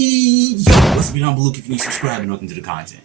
Yo, what's up, down below if you need to subscribe and welcome to the content.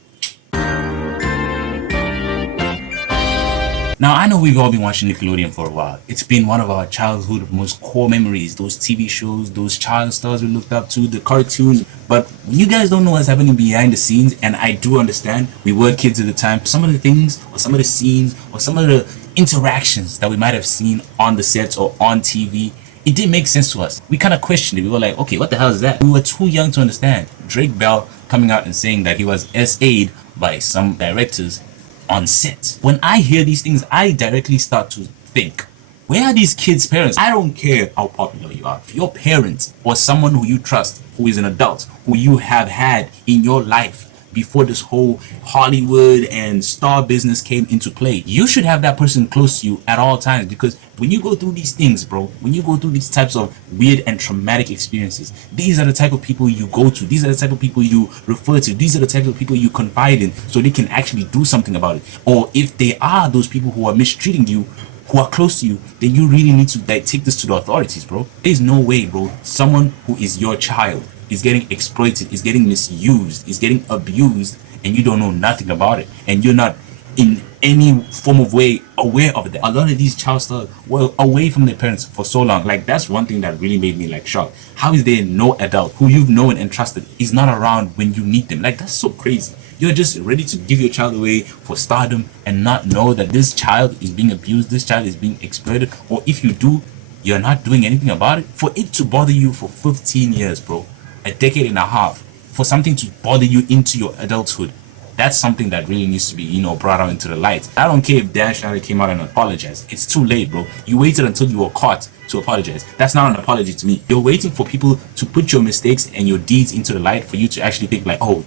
Now, I know we've all been watching Nickelodeon for a while. It's been one of our childhood most core memories, those TV shows, those child stars we looked up to, the cartoons. But you guys don't know what's happening behind the scenes, and I do understand. We were kids at the time. Some of the things, or some of the scenes, or some of the interactions that we might have seen on the sets or on TV, it didn't make sense to us. We kind of questioned it. We were like, okay, what the hell is that? We were too young to understand. Drake Bell coming out and saying that he was SA'd by some directors on set. When I hear these things, I directly start to think, where are these kids' parents? I don't care how popular you are. If your parents or someone who you trust, who is an adult, who you have had in your life before this whole Hollywood and star business came into play, you should have that person close to you at all times, because when you go through these things, bro, when you go through these types of weird and traumatic experiences, these are the type of people you go to. These are the type of people you refer to. These are the type of people you confide in so they can actually do something about it. Or if they are those people who are mistreating you, who are close to you, then you really need to take this to the authorities, bro. There's no way, bro, someone who is your child is getting exploited, is getting misused, is getting abused, and you don't know nothing about it, and you're not in any form of way aware of that. A lot of these child stars were away from their parents for so long. Like, that's one thing that really made me like shocked. How is there no adult who you've known and trusted is not around when you need them? Like, that's so crazy. You're just ready to give your child away for stardom and not know that this child is being abused, this child is being exploited, or if you do, you're not doing anything about it. For it to bother you for 15 years, bro, a decade and a half, for something to bother you into your adulthood, that's something that really needs to be, brought out into the light. I don't care if Dan Schneider came out and apologized. It's too late, bro. You waited until you were caught to apologize. That's not an apology to me. You're waiting for people to put your mistakes and your deeds into the light for you to actually think like, oh,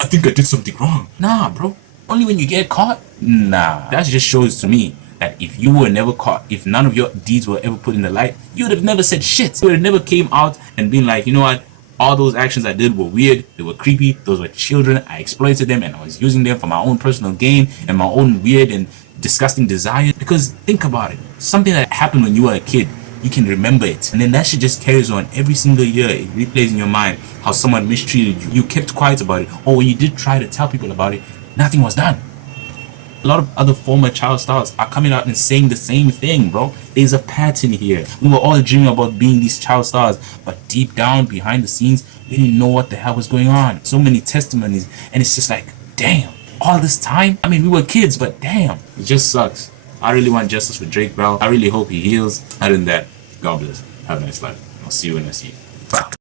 I think I did something wrong. Nah, bro. Only when you get caught? Nah. That just shows to me that if you were never caught, if none of your deeds were ever put in the light, you would have never said shit. You would have never came out and been like, you know what? All those actions I did were weird, they were creepy, those were children, I exploited them and I was using them for my own personal gain and my own weird and disgusting desire. Because think about it, something that happened when you were a kid, you can remember it, and then that shit just carries on every single year. It replays in your mind how someone mistreated you, you kept quiet about it, or when you did try to tell people about it, nothing was done. A lot of other former child stars are coming out and saying the same thing, bro. There's a pattern here. We were all dreaming about being these child stars, but deep down behind the scenes, we didn't know what the hell was going on. So many testimonies, and it's just like, damn, all this time? I mean, we were kids, but damn, it just sucks. I really want justice for Drake Bell. I really hope he heals. Other than that, God bless. Have a nice life. I'll see you when I see you. Bye.